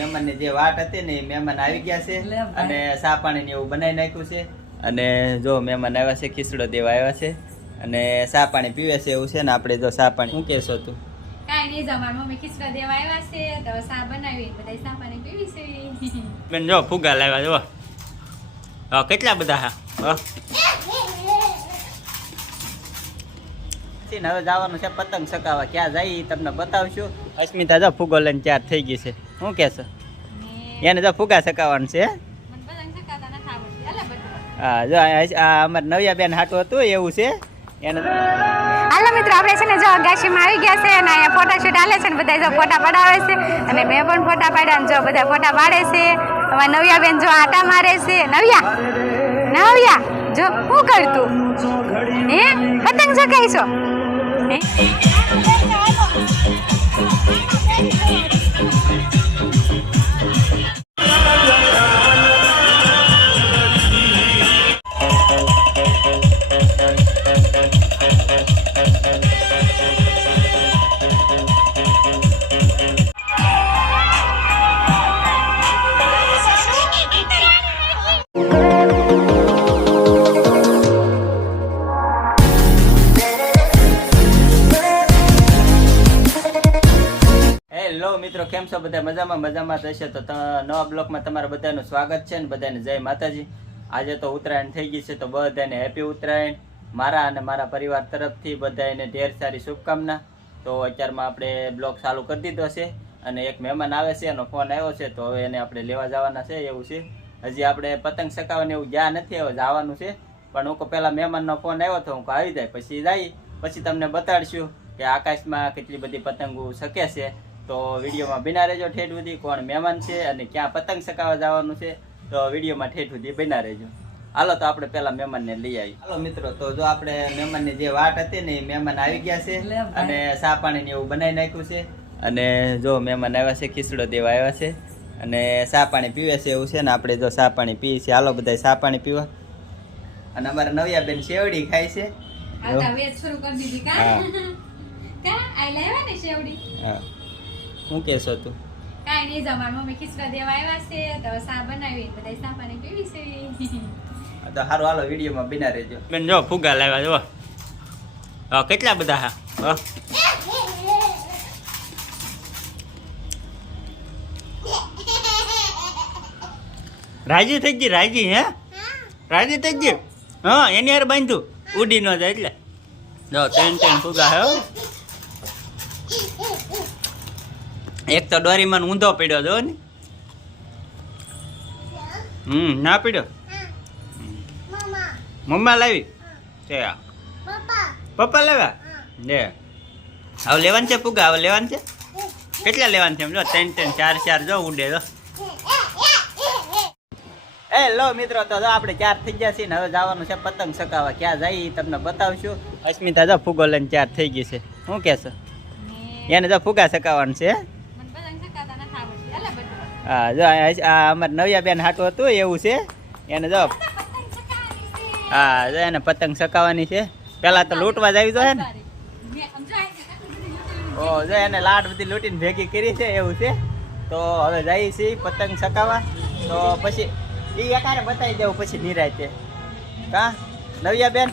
મહેમાનની જે વાટ હતી ને એ મહેમાન આવી ગયા છે અને સા પાણી ને એવું બનાવી નાખ્યું છે. અને જો મહેમાન આવ્યા છે ખીચડો દેવા આવ્યા છે અને સા પાણી પીવે છે એવું છે ને આપણે જો સા પાણી શું કહેશો તું? કાંઈ નહીં જમાર મમ્મી ખીચડા દેવા આવ્યા છે તો સા બનાવી બધા સા પાણી પીવી છે. બેન જો ફુગા લાવ્યા જો હા કેટલા બધા હા? હવે જવાનું છે પતંગ સકાવા ક્યાં જાય તમને બતાવશું. અસ્મિતા જો ફુગો લઈને ચાર થઈ ગઈ છે. શું કહેશો એને જો ફુગા શકાવાનું છે, હા? અમારે નવ્યા બેન હાટું હતું, એવું છે. એને હાલો મિત્રો, આપણે છે ને જો અગાશીમાં આવી ગયા છે અને અહીંયા ફોટોશૂટ હાલે છે ને બધા જો ફોટા પડાવે છે અને મેં પણ ફોટા પાડ્યા જો બધા ફોટા પાડે છે. અમારા નવ્યા બેન જો આટા મારે છે. નવ્યા? નવ્યા? જો શું કરતું હે? ચકાઈશો હે? છો બધા મજામાં? મજામાં થશે તો નવા બ્લોકમાં તમારા બધાનું સ્વાગત છે ને બધાને જય માતાજી. આજે તો ઉત્તરાયણ થઈ ગઈ છે તો બધાને હેપી ઉત્તરાયણ. મારા અને મારા પરિવાર તરફથી બધાને ઢેર સારી શુભકામના. તો અત્યારમાં આપણે બ્લોક ચાલુ કરી દીધો છે અને એક મહેમાન આવે છે, એનો ફોન આવ્યો છે, તો હવે એને આપણે લેવા જવાના છે, એવું છે. હજી આપણે પતંગ ચકાવવાની એવું જ્યાં નથી, હવે જવાનું છે. પણ હું પહેલાં મહેમાનનો ફોન આવ્યો તો હું આવી જાય, પછી જાય. પછી તમને બતાડશું કે આકાશમાં કેટલી બધી પતંગો શકે છે. તો વિડીયોમાં બિના રહેજો ઠેઠ સુધી કોણ મહેમાન છે અને ક્યાં પતંગ ચકાવવા જવાનું છે તો વિડીયોમાં ઠેઠ સુધી બિના રહેજો. હાલો તો આપણે પેલા મહેમાનને લઈ આવી હાલો મિત્રો તો જો આપણે મહેમાનની જે વાટ હતી ને એ મહેમાન આવી ગયા છે અને સા પાણી ને એવું બનાવી નાખ્યું છે. અને જો મહેમાન આવ્યા છે ખીચડો દેવા આવ્યા છે અને સા પાણી પીવે છે એવું છે ને આપણે જો સા પાણી પીએ છીએ. હાલો બધા સા પાણી પીવા. અને અમારા નવ્યા બેન શેવડી ખાય છે. આવતા વેચ શરૂ કરી દીધી કા? હા. શું કહેશો તું? કાંઈ નહીં જમાર મમ્મી ખીચડા દેવા આવ્યા છે તો સા બનાવી બધા સાપાને પીવી છે. તો સારું હાલો વિડીયોમાં બિના રહેજો. બેન જો ફુગા લાવ્યા જો. હા કેટલા બધા હા? હા. રાજી થઈ ગઈ રાજી હે? રાજી થઈ ગઈ? હા એની યાર બાંધ્યું. ઉડી ન જાય એટલે. જો ત્રણ ત્રણ ફુગા હો. એક તો ડોરીમાં ઊંધો પીડ્યો જો ને. હમ ના પીડ્યો? મમ્મા લાવી? છે પપ્પા લેવા લે હવે લેવાનું છે ફુગા હવે લેવાનું છે? કેટલા લેવાનું છે એમ જો? ત્રણ ત્રણ ચાર ચાર જો ઉડે જો. એ લો મિત્રો તો આપણે ચાર થઈ ગયા છીએ ને હવે જવાનું છે પતંગ સકાવા ક્યાં જાય ઈ તમને બતાવશું. અસ્મિતા જો ફુગો લઈને ચાર થઈ ગઈ છે. શું કહેશો એને જો ફુગા સકાવાનું છે હા, જો, આ અમારે નવ્યા બેન હાટું હતું એવું છે. એને જો, હા, જો એને પતંગ ચકાવવાની છે. પેલા તો લૂંટવા જ આવી તો હે ને. ઓ, જો, એને લાડ બધી લૂંટીને ભેગી કરી છે, એવું છે. તો હવે જઈએ છીએ પતંગ ચકાવવા તો પછી એ એકારે બતાવી દેવું પછી નિરાયતે કા? નવ્યા બેન?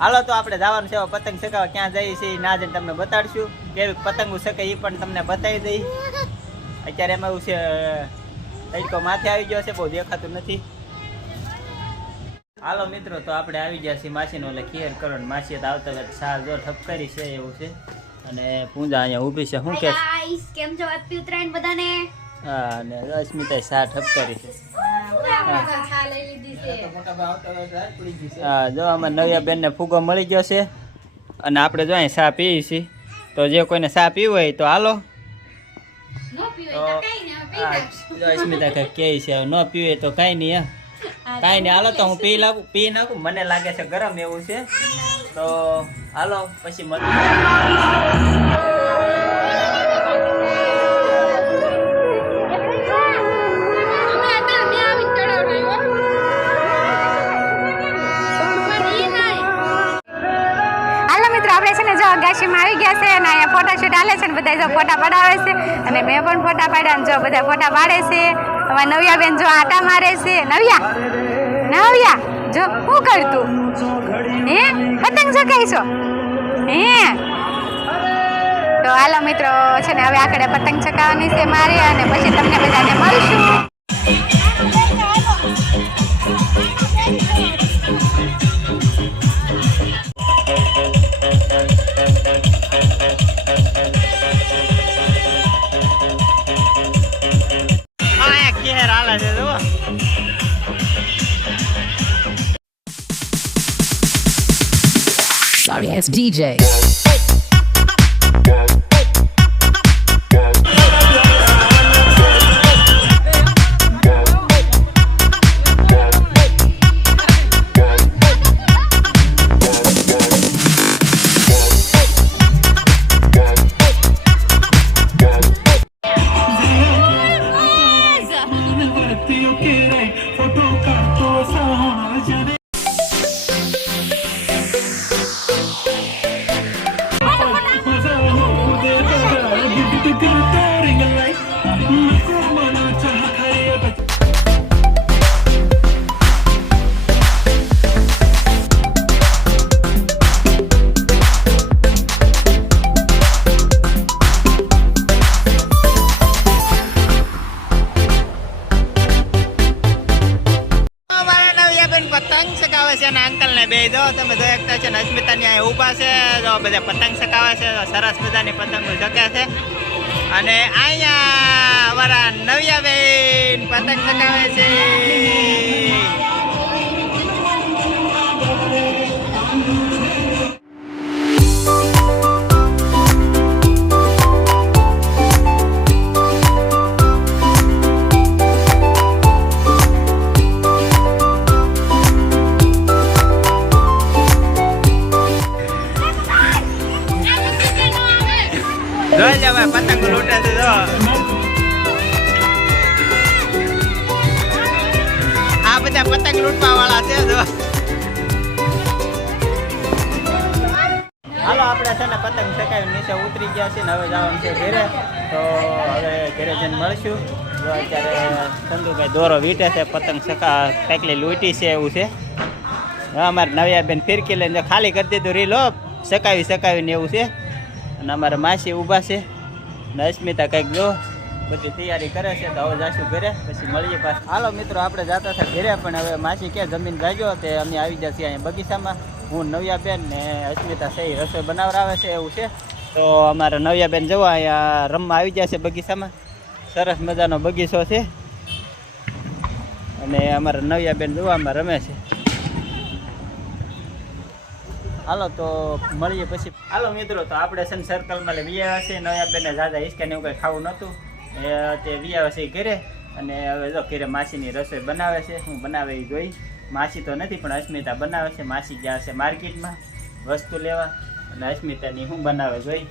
હાલો, તો આપણે જવાનું છે પતંગ ચકાવવા ક્યાં જઈએ છીએ ના જઈને તમને બતાડશું. કેવી પતંગો શકે એ પણ તમને બતાવી દઈ. અત્યારે એમાં એવું છે તડકો માથે આવી ગયો છે બહુ દેખાતું નથી. હાલો મિત્રો તો આપણે આવી ગયા છીએ માછીનો એટલે કેર કરો ને માસીએ તો આવતા વખત સાર જો ઠપકરી છે એવું છે. અને પૂંજા અહીંયા ઊભી છે શું કે કેમ છો? હેપી ઉત્તરાયણ બધાને. હા અને રશ્મિતા સાર ઠપકારી છે. હા. જો આમાં નવ્યા બેનને ફૂગો મળી ગયો છે. અને આપણે જો અહીં સા પીએ છીએ. તો જે કોઈને સા પીવું હોય તો હાલો. નો પીવે તો તો કઈ ને પી હા, નાખશું અસ્મિતા કંઈક કહે છે ન પીવે તો કાંઈ નહીં એમ કાંઈ નહીં હાલો તો હું પી લાગું પી નાખું મને લાગે છે ગરમ એવું છે તો હાલો પછી મળીએ છે ને જો અગાશીમાં આવી ગયા છે અને અહીંયા ફોટોશૂટ હાલે છે ને બધા જો ફોટા પડાવે છે. અને મેં પણ ફોટા પાડ્યા ને જો બધા ફોટા પાડે છે. હવે નવ્યા બેન જો આટા મારે છે. નવ્યા નવ્યા, જો શું કરતું હે? પતંગ ચગાઈશો હે? તો હાલો મિત્રો, છે ને હવે આકડે પતંગ ચકાવવાની છે મારે અને પછી તમને બધાને મળશું. It's DJ. ઊભા છે, જો બધા પતંગ ચકાવે છે સરસ મજાની પતંગો ચકે છે. અને અહીંયા અમારા નવિયાબેન પતંગ ચકાવે છે. નીચે ઉતરી ગયા છે ને હવે જવાનું છે ઘરે. તો હવે ઘેરે જઈને મળશું. જો અત્યારે ચંદુભાઈ દોરો વીટે છે, પતંગ ચકા પેકલી લૂંટી છે એવું છે. અમારે નવિયા બેન ફિરકી લઈને ખાલી કરી દીધું, રીલો સકાવી, સકાવીને એવું છે. અને અમારે માસી ઊભા છે. ને અસ્મિતા કંઈક જો, બધી તૈયારી કરે છે. તો હવે જાશું ઘરે, પછી મળીએ પાછા. હાલો મિત્રો, આપણે જતા હતા ઘરે, પણ હવે માસી કે જમીન જાજો તે અમે આવી જશે અહીંયા બગીચામાં. હું નવ્યાબેન ને અસ્મિતા સહી રસોઈ બનાવરાવે છે એવું છે. તો અમારા નવ્યાબેન જવા અહીંયા રમવા આવી ગયા છે બગીચામાં. સરસ મજાનો બગીચો છે. અને અમારા નવ્યાબેન જોવામાં રમે છે. હાલો, તો મળીએ પછી. હાલો, મિત્રો, તો આપણે છે ને સર્કલમાં વિયા છે નયા બેને જાજા હિસકે એવું કંઈ ખાવું નહોતું. એ તે વિયા છે ઘરે. અને હવે જો ઘરે માસીની રસોઈ બનાવે છે. હું બનાવે એ જોઈ. માસી તો નથી, પણ અસ્મિતા બનાવે છે. માસી ગયા છે માર્કેટમાં વસ્તુ લેવા. અને અસ્મિતાની હું બનાવે જોઈ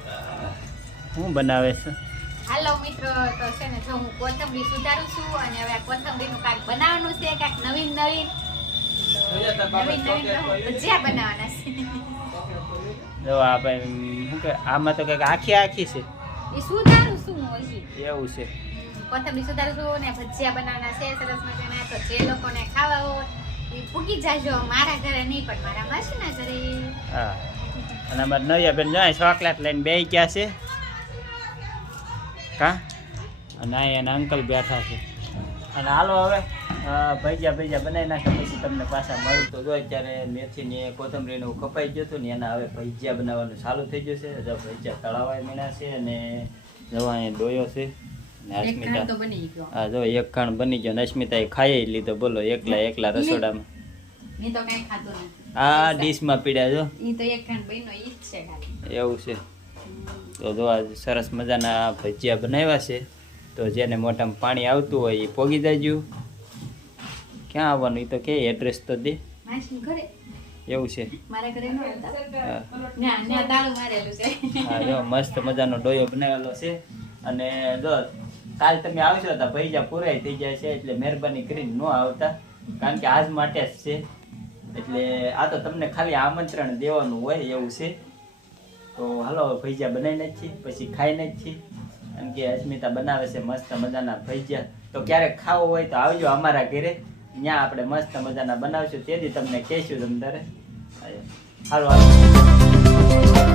હું બનાવે છે? હાલો મિત્રો તો છે ને જો હું કોથમરી સુધારું છું અને હવે આ કોથમરીનું કાંઈક બનાવવાનું છે કાંઈક નવીન નવીન. તો નવીન નવીન ભજીયા બનાવવાના છે. જો આ ભાઈ શું કે આમાં તો કંઈક આખી આખી છે. એ સુધારું છું હું હજી. એવું છે. કોથમરી સુધારું છું ને ભજીયા બનાવવાના છે સરસ મજાના તો જે લોકોને ખાવા હોય એ ફૂકી જાજો મારા ઘરે નહીં પણ મારા માસીના ઘરે. હા. અને અમારે નરિયા બેન જાય ચોકલેટ લઈને બે ગયા છે. કા? અને અહીં એના અંકલ બેઠા છે. અને હાલો હવે ભૈજા ભજીયા બનાવી નાખ્યા પછી તમને પાછા મળું. તો જો અત્યારે મેથીની કોથમરીનું કપાઈ ગયું હતું ને એના હવે ભજીયા બનાવવાનું ચાલુ થઈ ગયું છે. જો ભજીયા તળાવાય મીણા છે અને જો અહીંયા ડોયો છે. ને અસ્મિતા. હા જો એક ખાણ બની ગયો ને અસ્મિતાએ ખાઈ લીધો. બોલો એકલા એકલા રસોડામાં. મેં તો કઈ ખાધું નથી. આ ડીશમાં પીડ્યા જો ઈ તો એક ઘાણ બન્યો ઈ જ છે ખાલી. એવું છે. તો જો આ સરસ મજાના ભજીયા બનાવ્યા છે તો જેને મોઢામાં પાણી આવતું હોય એ પોગી જાયજુ ક્યાં આવવાનું? એ તો કે એડ્રેસ તો દે. ઘરે? એવું છે. મારા ઘરે નો હતા ના ના તાળું મારેલું છે. હા જો મસ્ત મજાનો ડોયો બનાવેલો છે. અને જો કાલ તમે આવશો તો ભજીયા પૂરાઈ થઈ જાય છે એટલે મહેરબાની કરીને ન આવતા. કારણ કે આજ માટે જ છે. એટલે આ તો તમને ખાલી આમંત્રણ દેવાનું હોય એવું છે. તો હાલો, ભજીયા બનાવીને જ છીએ પછી ખાઈને જ છીએ એમ કે અસ્મિતા બનાવે છે, મસ્ત મજાના ભજીયા. તો ક્યારેક ખાવો હોય તો આવજો અમારા ઘરે. ત્યાં આપણે મસ્ત મજાના બનાવશું તેથી તમને કહેશું તમ તારે હાલો હાલો.